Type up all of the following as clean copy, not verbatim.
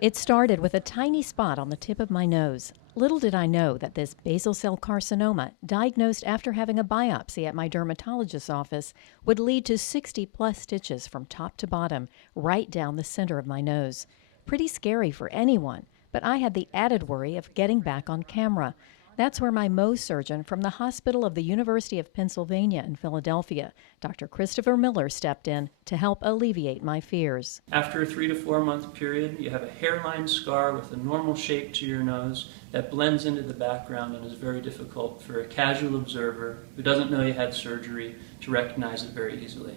It started with a tiny spot on the tip of my nose. Little did I know that this basal cell carcinoma, diagnosed after having a biopsy at my dermatologist's office, would lead to 60-plus stitches from top to bottom, right down the center of my nose. Pretty scary for anyone, but I had the added worry of getting back on camera. That's where my Mohs surgeon from the Hospital of the University of Pennsylvania in Philadelphia, Dr. Christopher Miller, stepped in to help alleviate my fears. After a 3 to 4 month period, you have a hairline scar with a normal shape to your nose that blends into the background and is very difficult for a casual observer who doesn't know you had surgery to recognize it very easily.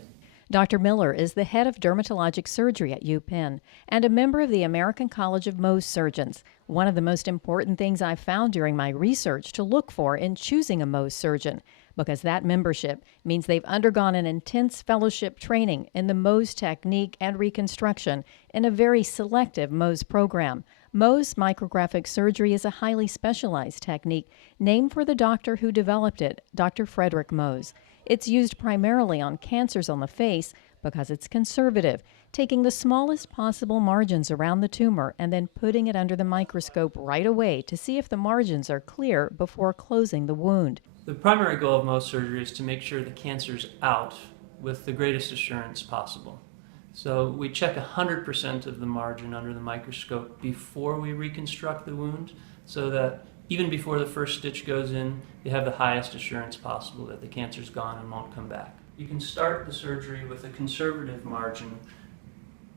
Dr. Miller is the head of dermatologic surgery at UPenn and a member of the American College of Mohs Surgeons. One of the most important things I found during my research to look for in choosing a Mohs surgeon, because that membership means they've undergone an intense fellowship training in the Mohs technique and reconstruction in a very selective Mohs program. Mohs micrographic surgery is a highly specialized technique named for the doctor who developed it, Dr. Frederick Mohs. It's used primarily on cancers on the face because it's conservative, taking the smallest possible margins around the tumor and then putting it under the microscope right away to see if the margins are clear before closing the wound. The primary goal of Mohs surgery is to make sure the cancer's out with the greatest assurance possible. So we check 100% of the margin under the microscope before we reconstruct the wound, so that even before the first stitch goes in, you have the highest assurance possible that the cancer's gone and won't come back. You can start the surgery with a conservative margin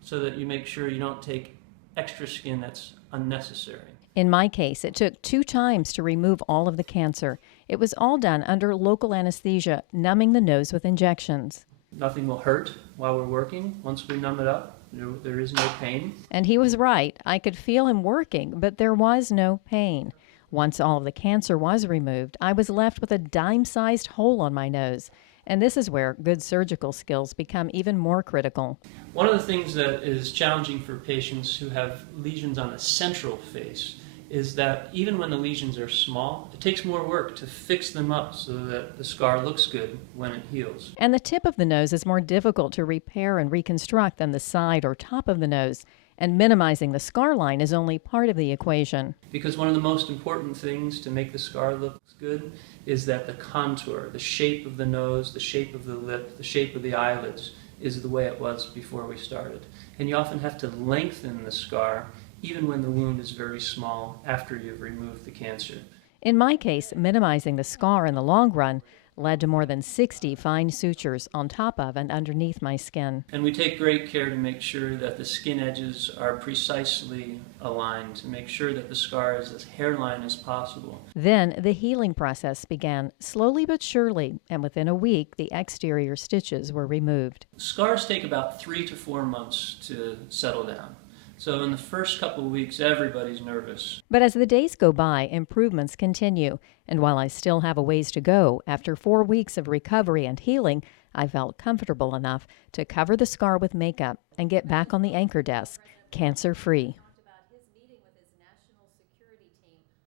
so that you make sure you don't take extra skin that's unnecessary. In my case, it took 2 times to remove all of the cancer. It was all done under local anesthesia, numbing the nose with injections. Nothing will hurt while we're working. Once we numb it up, there is no pain. And he was right. I could feel him working, but there was no pain. Once all of the cancer was removed, I was left with a dime-sized hole on my nose. And this is where good surgical skills become even more critical. One of the things that is challenging for patients who have lesions on the central face is that even when the lesions are small, it takes more work to fix them up so that the scar looks good when it heals. And the tip of the nose is more difficult to repair and reconstruct than the side or top of the nose. And minimizing the scar line is only part of the equation. Because one of the most important things to make the scar look good is that the contour, the shape of the nose, the shape of the lip, the shape of the eyelids is the way it was before we started. And you often have to lengthen the scar even when the wound is very small after you've removed the cancer. In my case, minimizing the scar in the long run led to more than 60 fine sutures on top of and underneath my skin. And we take great care to make sure that the skin edges are precisely aligned, to make sure that the scar is as hairline as possible. Then the healing process began, slowly but surely, and within a week, the exterior stitches were removed. Scars take about 3 to 4 months to settle down. So in the first couple of weeks, everybody's nervous. But as the days go by, improvements continue. And while I still have a ways to go, after 4 weeks of recovery and healing, I felt comfortable enough to cover the scar with makeup and get back on the anchor desk, cancer-free.